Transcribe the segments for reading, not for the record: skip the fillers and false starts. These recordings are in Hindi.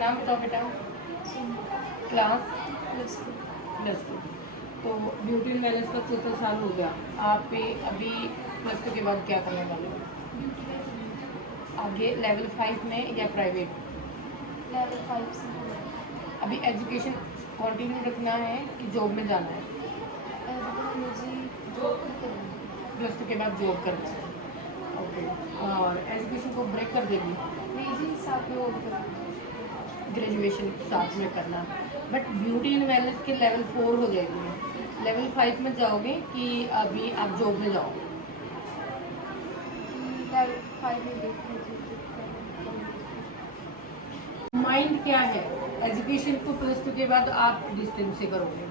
नाम बताओ बेटा। Class plus two. तो ब्यूटी एंड वेलनेस का चौथा साल हो गया। आप पे अभी प्लस टू के बाद क्या करने वाले हो? आगे लेवल 5 में या प्राइवेट? लेवल 5 से अभी एजुकेशन कंटिन्यू रखना है कि जॉब में जाना है? मुझे जॉब ही करनी है। प्लस टू के बाद जॉब करना है, ओके। और एजुकेशन को ब्रेक कर देगी? नहीं जी, साथ में और करनी ग्रेजुएशन साथ में करना, बट ब्यूटी एंड वेलनेस के लेवल 4 हो जाएगी। लेवल 5 में जाओगे कि अभी आप जॉब में जाओगे? कि लेवल 5 में देख लीजिए। माइंड क्या है? एजुकेशन को प्लस टू के बाद आप डिस्टेंस से करोगे।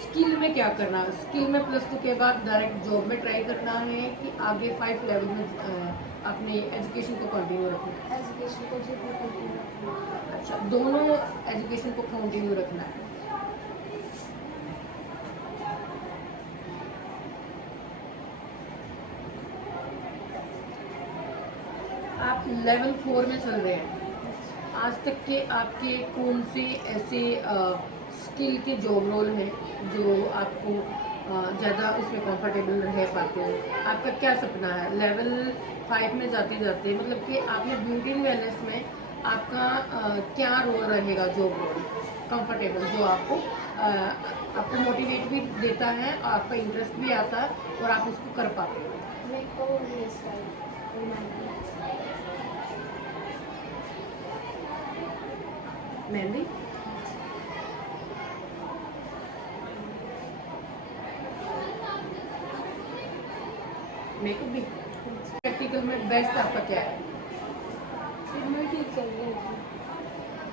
स्किल में क्या करना? स्किल में प्लस टू के बाद डायरेक्ट जॉब में ट्राई करना है कि आगे 5 लेवल में अपने एजुकेशन को कंटिन्यू रखना है? एजुकेशन को जो भी कंटिन्यू रखना है। अच्छा, दोनों एजुकेशन को कंटिन्यू रखना है। आप लेवल 4 में चल रहे हैं। आज तक के आपके कौन से ऐसे स्किल के जॉब रोल हैं जो आपको ज़्यादा उसमें कंफर्टेबल रह पाते हो? आपका क्या सपना है लेवल 5 में जाते जाते, मतलब कि आपने ब्यूटी एंड वेलनेस में आपका क्या रोल रहेगा जॉब रोल कंफर्टेबल, जो आपको मोटिवेट भी देता है और आपका इंटरेस्ट भी आता है और आप उसको कर पाते हो? मेरे को हेयर स्टाइल बनाना मेहंदी। मेकअप भी। प्रैक्टिकल में बेस्ट आपका क्या है? फिर मैं ठीक चल रही थी।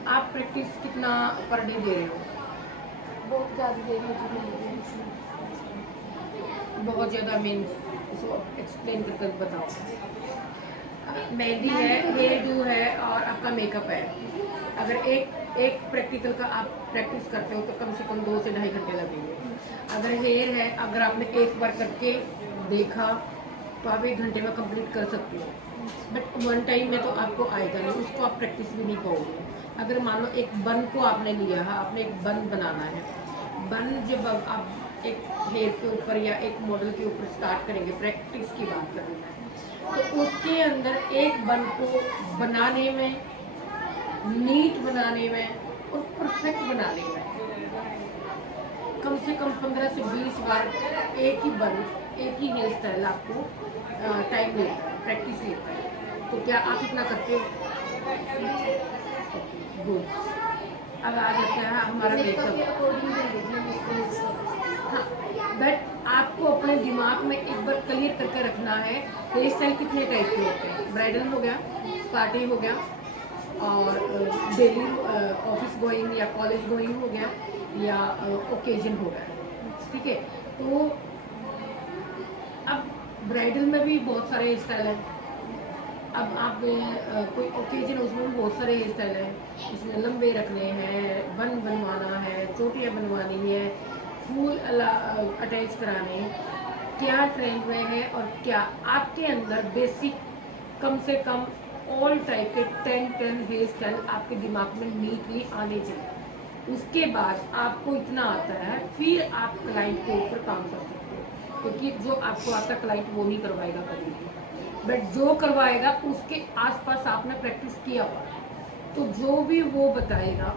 आप प्रैक्टिस कितना पर डे दे रहे हो? बहुत ज़्यादा देर मुझे मिल गई इसमें। बहुत ज़्यादा मीन्स उसको एक्सप्लेन करके बताओ। मेहंदी है, हेयर डू है और आपका मेकअप है। अगर एक एक प्रैक्टिकल का आप प्रैक्टिस करते हो तो कम से कम 2 से ढाई घंटे लगेंगे। अगर हेयर है, अगर आपने एक बार करके देखा तो आप 1 घंटे में कंप्लीट कर सकते हो, बट वन टाइम में तो आपको आएगा नहीं, उसको आप प्रैक्टिस भी नहीं पाओगे। अगर मान लो एक बन को आपने लिया है, आपने एक बन बनाना है। बन जब आप एक हेयर के ऊपर या एक मॉडल के ऊपर स्टार्ट करेंगे, प्रैक्टिस की बात कर रही मैं, तो उसके अंदर एक बन को बनाने में, नीट बनाने में और परफेक्ट बनाने में कम से कम 15 से 20 बार एक ही बन, एक ही हेयर स्टाइल आपको टाइम लेता है, प्रैक्टिस लेता है। तो क्या आप इतना करते हो? गुड। अब आ जाता है हमारा मेकअप के मेकअप। अकॉर्डिंग मिलेगी मुझको हेयर स्टाइल। हाँ, बट आपको अपने दिमाग में एक बार क्लियर करके रखना है हेयर स्टाइल कितने टाइप के होते हैं। ब्राइडल हो गया, पार्टी हो गया, और डेली ऑफिस गोइंग या कॉलेज गोइंग हो गया, या ओकेजन हो गया। ठीक है, तो अब ब्राइडल में भी बहुत सारे हेयर स्टाइल हैं। अब आप कोई ओकेजन, उसमें भी बहुत सारे हेयर स्टाइल हैं। इसमें लंबे रखने हैं, बन बनवाना है, चोटियाँ बनवानी है, फूल अटैच कराने हैं। क्या ट्रेंड में है और क्या आपके अंदर बेसिक, कम से कम ऑल टाइप के 10 हेयर स्टाइल आपके दिमाग में नीटली आने चाहिए। उसके बाद आपको इतना आता है, फिर आप क्लाइंट के ऊपर काम कर सकते हो, क्योंकि जो आपको आता क्लाइंट वो नहीं करवाएगा कभी भी, बट जो करवाएगा उसके आसपास आपने प्रैक्टिस किया हुआ, तो जो भी वो बताएगा,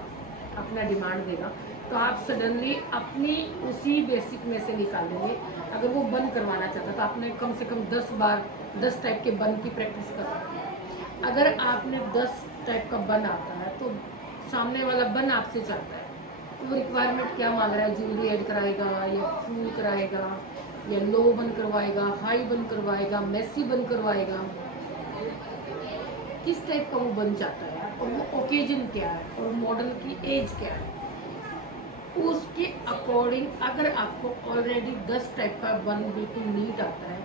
अपना डिमांड देगा, तो आप सडनली अपनी उसी बेसिक में से निकाल देंगे। अगर वो बंद करवाना चाहता तो आपने कम से कम 10 बार 10 टाइप के बन की प्रैक्टिस करवाई। अगर आपने 10 टाइप का बन आता है तो सामने वाला बन आपसे चाहता है, तो वो रिक्वायरमेंट क्या मांग रहा है? ज्वेलरी ऐड कराएगा या फूल कराएगा या लो बन करवाएगा, हाई बन करवाएगा, मैसी बन करवाएगा, किस टाइप का वो बन चाहता है और वो ओकेजन क्या है और मॉडल की एज क्या है, उसके अकॉर्डिंग अगर आपको ऑलरेडी 10 टाइप का बन बिल्कुल नीट आता है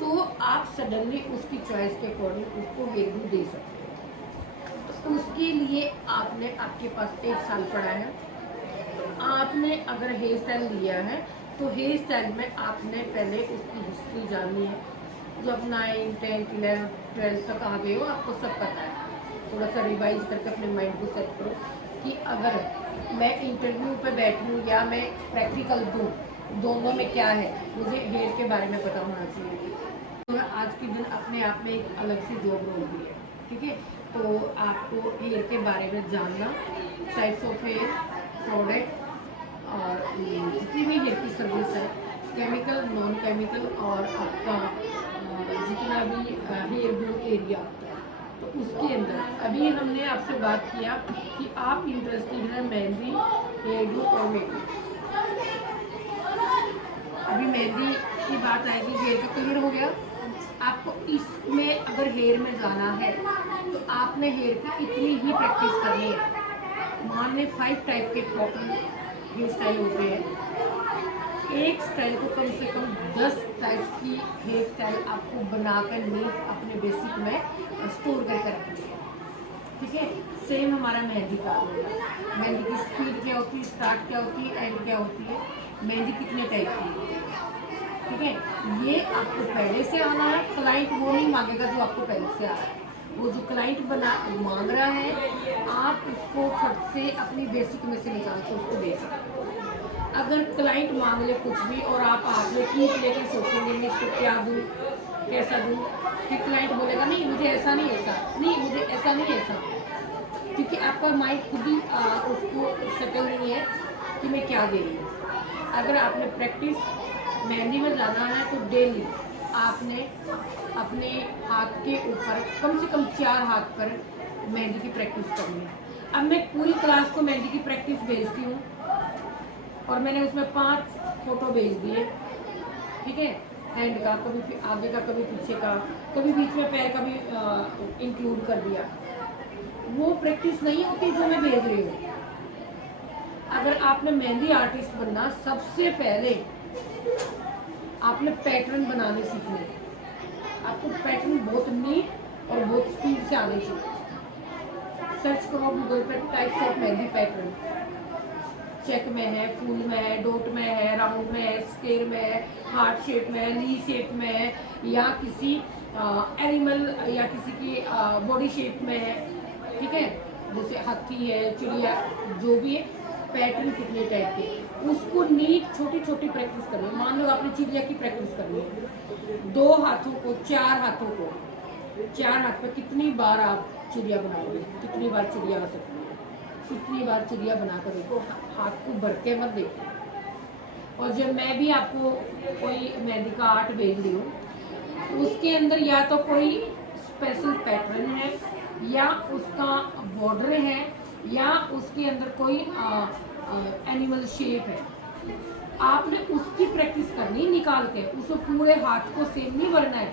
तो आप सडनली उसकी चॉइस के अकॉर्डिंग उसको वेल्यू दे सकते हो। तो उसके लिए आपने, आपके पास 1 साल पड़ा है। आपने अगर हेयर स्टाइल लिया है तो हेयर स्टाइल में आपने पहले उसकी हिस्ट्री जाननी है। जो आप 9, 10, 11, 12 तक आ गए हो, आपको सब पता है। थोड़ा सा रिवाइज करके अपने माइंड को सेट करो कि अगर मैं इंटरव्यू पे बैठूँ या मैं प्रैक्टिकल दूँ, दोनों में क्या है, मुझे हेयर के बारे में पता होना चाहिए। तो आज के दिन अपने आप में एक अलग सी जॉब रोल भी है, ठीक है। तो आपको हेयर के बारे में जानना, टाइप्स ऑफ हेयर, प्रोडक्ट और जितनी भी हेयर की सर्विस है, केमिकल, नॉन केमिकल और आपका जितना भी हेयर ग्रो एरिया होता है, तो उसके अंदर अभी हमने आपसे बात किया कि आप इंटरेस्टेड हैं मेहंदी, हेयर ग्रो और मेकअप। अभी मेहंदी की बात आएगी, हेयर का क्लियर हो गया। आपको इसमें अगर हेयर में जाना है तो आपने हेयर की इतनी ही प्रैक्टिस करनी है। मान लें 5 टाइप के प्रॉपर हेयर स्टाइल होते हैं, एक स्टाइल को कम से कम 10 टाइप की हेयर स्टाइल आपको बनाकर नीट अपने बेसिक में स्टोर करके रखनी है, ठीक है। सेम हमारा मेहंदी का होगा। मेहंदी की स्पीड क्या होती है, स्टार्ट क्या होती है, एंड क्या होती है, मेहंदी कितने टाइप की है, ठीक है। ये आपको पहले से आना है, क्लाइंट वो नहीं मांगेगा जो आपको पहले से आ रहा है। वो जो क्लाइंट मांग रहा है, आप उसको फट से अपनी बेसिक में से निकाल के उसको दे सकते हो। अगर क्लाइंट मांग ले कुछ भी और आप आगे कीप लेकर सोचेंगे मैं इसको क्या दूँ, कैसा दूँ, फिर क्लाइंट बोलेगा नहीं मुझे ऐसा नहीं, ऐसा नहीं, मुझे ऐसा नहीं, ऐसा, क्योंकि आपका माइंड खुद ही उसको सेटल नहीं है कि मैं क्या दे रही हूँ। अगर आपने प्रैक्टिस मेहंदी में जाना है तो डेली आपने अपने हाथ के ऊपर कम से कम 4 हाथ पर मेहंदी की प्रैक्टिस करनी है। अब मैं पूरी क्लास को मेहंदी की प्रैक्टिस भेजती हूँ और मैंने उसमें 5 फोटो भेज दिए, ठीक है। हैंड का, कभी आगे का, कभी पीछे का, कभी बीच में पैर का भी इंक्लूड कर दिया। वो प्रैक्टिस नहीं होती जो मैं भेज रही हूँ। अगर आपने मेहंदी आर्टिस्ट बनना, सबसे पहले आपने पैटर्न बनाने सीखने हैं। आपको पैटर्न बहुत नीट और बहुत स्पीड से आने चाहिए। सर्च करो गूगल पे types of mehndi pattern, check में है, फूल में है, डॉट में है, राउंड में है, स्क्वायर में है, हार्ट शेप में है, ली शेप में है, या किसी एनिमल या किसी की बॉडी शेप में है, ठीक है। जैसे हाथी है, चिड़िया, जो भी है, पैटर्न कितने टाइप के, उसको नीट छोटी छोटी प्रैक्टिस करनी है। मान लो आपने चिड़िया की प्रैक्टिस करनी है, 2 हाथों को, 4 हाथों को, 4 हाथ पर कितनी बार आप चिड़िया बनाओगे, कितनी बार चिड़िया आ सकती है, कितनी बार चिड़िया बनाकर देखो, हाथ को भर के मत देखो। और जब मैं भी आपको कोई मेहंदी का आर्ट भेज रही हूँ, उसके अंदर या तो कोई स्पेशल पैटर्न है, या उसका बॉर्डर है, या उसके अंदर कोई एनिमल शेप है, आपने उसकी प्रैक्टिस करनी निकाल के। उसको पूरे हाथ को सेम नहीं भरना है,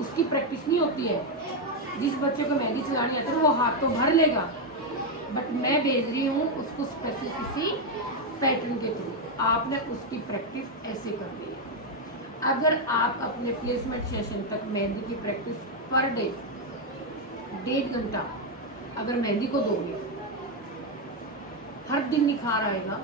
उसकी प्रैक्टिस नहीं होती है। जिस बच्चे को मेहंदी चलानी आती है वो हाथ तो भर लेगा, बट मैं भेज रही हूँ उसको स्पेशल किसी पैटर्न के थ्रू, आपने उसकी प्रैक्टिस ऐसे करनी है। अगर आप अपने प्लेसमेंट सेशन तक मेहंदी की प्रैक्टिस पर डे 1.5 घंटा अगर मेहंदी को दोगे, हर दिन निखार आएगा।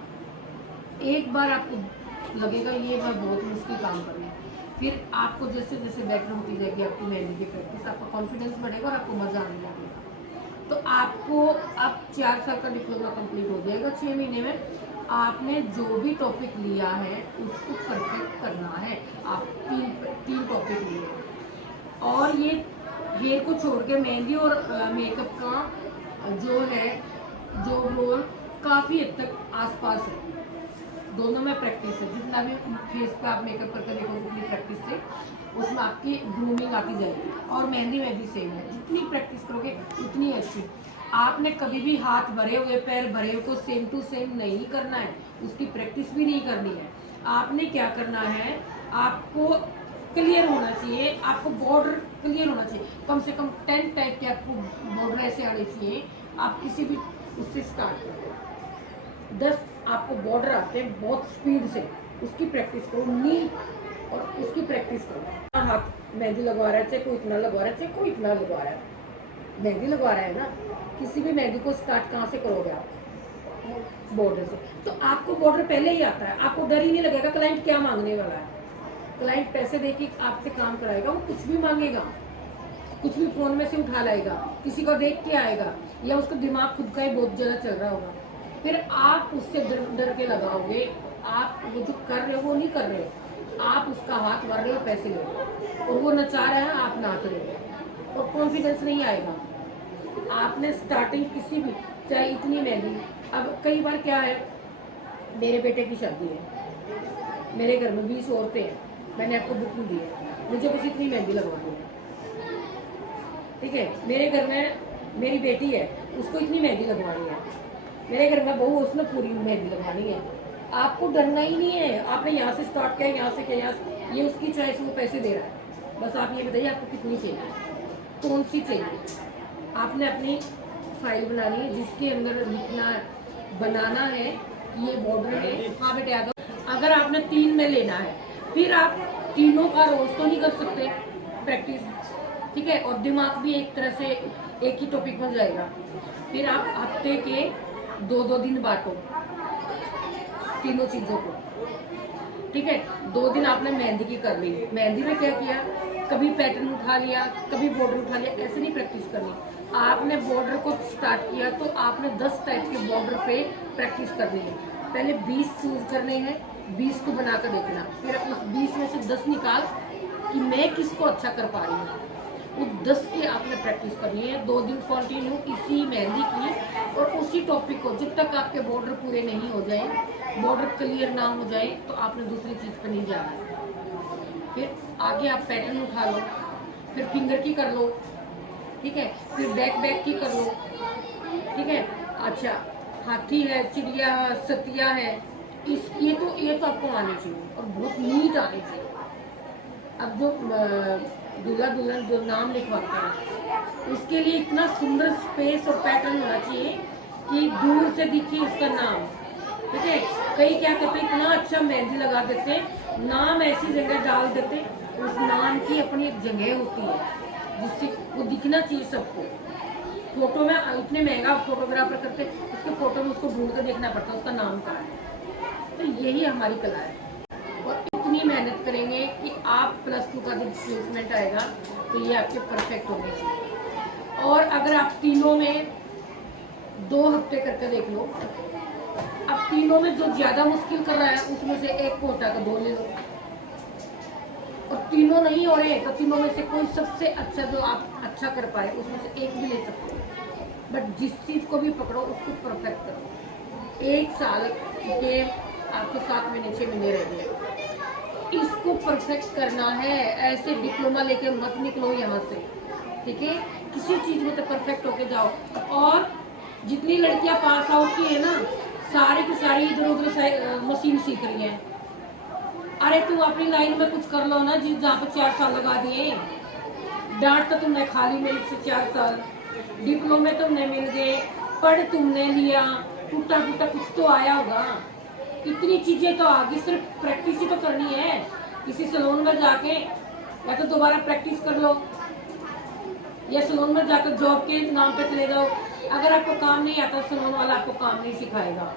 एक बार आपको लगेगा ये मैं बहुत मुश्किल काम कर रही हूँ, फिर आपको जैसे जैसे बेटर होती जाएगी आपकी मेहंदी की प्रैक्टिस, आपका कॉन्फिडेंस बढ़ेगा और आपको मज़ा आने लगेगा। तो आपको अब 4 साल का डिप्लोमा कंप्लीट हो जाएगा 6 महीने में। आपने जो भी टॉपिक लिया है उसको परफेक्ट करना है। आप तीन टॉपिक लिए, और ये हेयर को छोड़ के मेहंदी और मेकअप का जो है जो रोल काफ़ी हद तक आसपास है, दोनों में प्रैक्टिस है। जितना भी फेस पे आप मेकअप करके देखोगे उतनी प्रैक्टिस से उसमें आपकी ग्रूमिंग आती जाएगी, और मेहंदी में भी सेम है, जितनी प्रैक्टिस करोगे उतनी अच्छी। आपने कभी भी हाथ भरे हुए, पैर भरे हुए को सेम टू सेम नहीं करना है, उसकी प्रैक्टिस भी नहीं करनी है। आपने क्या करना है, आपको क्लियर होना चाहिए, आपको बॉर्डर क्लियर होना चाहिए, कम से कम 10 टाइप के आपको बॉर्डर ऐसे आने चाहिए। आप किसी भी उससे स्टार्ट करो, 10 आपको बॉर्डर आते हैं बहुत स्पीड से, उसकी प्रैक्टिस करो, नी और उसकी प्रैक्टिस करो। हाथ मेहंदी लगवा रहा है, चाहे कोई इतना लगवा रहा है, चाहे कोई इतना लगवा रहा है, मेहंदी लगवा रहा है ना। किसी भी मेहंदी को स्टार्ट कहाँ से करोगे आप, बॉर्डर से। तो आपको बॉर्डर पहले ही आता है, आपको डर ही नहीं लगेगा क्लाइंट क्या मांगने वाला है। क्लाइंट पैसे देके आपसे काम कराएगा, वो कुछ भी मांगेगा, कुछ भी फोन में से उठा लाएगा, किसी को देख के आएगा, या उसका दिमाग खुद का ही बहुत ज़्यादा चल रहा होगा। फिर आप उससे डर डर के लगाओगे, आप वो जो कर रहे हो वो नहीं कर रहे हो, आप उसका हाथ मार रहे हो, पैसे ले रहे हो, और वो नचा रहा है, आप नाच रहे हो, और कॉन्फिडेंस नहीं आएगा। आपने स्टार्टिंग किसी भी, चाहे इतनी महंगी, अब कई बार क्या है, मेरे बेटे की शादी है, मेरे घर में 20 औरतें हैं, मैंने आपको बुकिंग दी है, मुझे बस इतनी महंगी लगवानी है, ठीक है। मेरे घर में मेरी बेटी है, उसको इतनी महंगी लगवानी है, मेरे घर में बहू, उसमें पूरी महंगी लगवानी है। आपको डरना ही नहीं है, आपने यहाँ से स्टार्ट किया, यहाँ से किया, यहाँ से, ये उसकी चॉइस, वो पैसे दे रहा है, बस आप ये बताइए आपको कितनी चाहिए, कौन सी चाहिए। आपने अपनी फाइल बनानी है जिसके अंदर लिखना, बनाना है कि ये बॉर्डर है। हाँ बेटे आ जाओ। अगर आपने 3 में लेना है, फिर आप तीनों का रोज तो नहीं कर सकते प्रैक्टिस, ठीक है, और दिमाग भी एक तरह से एक ही टॉपिक में जाएगा। फिर आप हफ्ते के 2-2 दिन बांटो तीनों चीज़ों को, ठीक है। 2 दिन आपने मेहंदी की कर ली, मेहंदी में क्या किया, कभी पैटर्न उठा लिया, कभी बॉर्डर उठा लिया, ऐसे नहीं प्रैक्टिस करनी। आपने बॉर्डर को स्टार्ट किया तो आपने 10 टाइप के बॉर्डर पे प्रैक्टिस करनी है। पहले 20 चूज करने हैं, 20 को बनाकर देखना, फिर उस 20 में से 10 निकाल कि मैं किसको अच्छा कर पा रही हूँ, वो 10 की आपने प्रैक्टिस करनी है। 2 दिन कंटिन्यू इसी मेहंदी की और उसी टॉपिक को, जब तक आपके बॉर्डर पूरे नहीं हो जाए, बॉर्डर क्लियर ना हो जाए, तो आपने दूसरी चीज़ पर नहीं जाना है। फिर आगे आप पैटर्न उठा लो, फिर फिंगर की कर लो, ठीक है, फिर बैक की कर लो, ठीक है। अच्छा, हाथी है, चिड़िया, सतिया है, ये तो आपको आनी चाहिए और बहुत नीट आनी चाहिए। अब जो दूल्हा दुल्हन जो नाम लिखवाता है, उसके लिए इतना सुंदर स्पेस और पैटर्न होना चाहिए कि दूर से दिखे उसका नाम, ठीक है। कई क्या करते हैं, इतना अच्छा मेहंदी लगा देते हैं, नाम ऐसी जगह डाल देते हैं, उस नाम की अपनी एक जगह होती है जिससे वो दिखना चाहिए सबको। फोटो में इतने महंगा फोटोग्राफर करते, उसके फोटो में उसको ढूंढ कर देखना पड़ता है उसका नाम क्या है। तो यही हमारी कला है, और इतनी मेहनत करेंगे कि आप +2 का जब प्लेसमेंट आएगा तो ये आपके परफेक्ट होने चाहिए। और अगर आप तीनों में 2 हफ्ते करके देख लो, अब तीनों में जो ज्यादा मुश्किल कर रहा है उसमें से एक को हटा कर 2 ले लो, और तीनों नहीं हो रहे तो तीनों में से कोई सबसे अच्छा जो आप अच्छा कर पाए उसमें से एक भी ले सकते हो। बट जिस चीज़ को भी पकड़ो उसको परफेक्ट करो। 1 साल के आपको 7 महीने 6 महीने रह गए, इसको परफेक्ट करना है। ऐसे डिप्लोमा लेके मत निकलो यहाँ से, ठीक है। किसी चीज़ में तो परफेक्ट होके जाओ। और जितनी लड़कियाँ पास आउट की है ना, सारी की सारी इधर उधर मशीन सीख रही हैं। अरे तुम अपनी लाइन में कुछ कर लो ना, जिस जहाँ पर 4 साल लगा दिए। डांट तो तुमने खाली मेरे से 4 साल, डिप्लोमे तुमने मिल गए, पढ़ तुमने लिया, टूटा टूटा कुछ तो आया होगा। इतनी चीजें तो आगे, सिर्फ प्रैक्टिस ही तो करनी है। किसी सैलून में जाके या तो दोबारा प्रैक्टिस कर लो, या सैलून में जाकर जॉब के नाम पे चले जाओ। अगर आपको काम नहीं आता, सैलून वाला आपको काम नहीं सिखाएगा।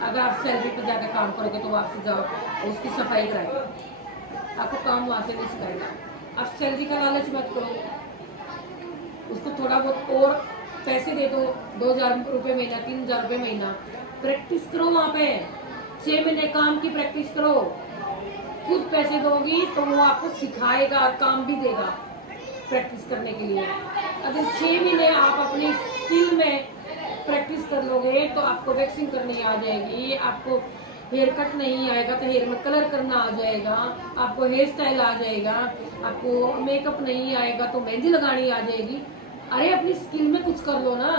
अगर आप सैलरी पर जाकर काम करोगे तो आपसे जाओ उसकी सफाई कराएगा, आपको काम वहाँ से नहीं सिखाएगा। आप सैलरी का लालच मत करो, उसको थोड़ा बहुत और पैसे दे दो, 2,000 रुपये महीना, 3,000 रुपये महीना, प्रैक्टिस करो वहाँ पे। 6 महीने काम की प्रैक्टिस करो, खुद पैसे दोगी तो वो आपको सिखाएगा और काम भी देगा प्रैक्टिस करने के लिए। अगर 6 महीने आप अपनी स्किल में प्रैक्टिस कर लोगे तो आपको वैक्सिंग करनी आ जाएगी, आपको हेयर कट नहीं आएगा तो हेयर में कलर करना आ जाएगा, आपको हेयर स्टाइल आ जाएगा, आपको मेकअप नहीं आएगा तो मेहंदी लगानी आ जाएगी। अरे अपनी स्किल में कुछ कर लो ना।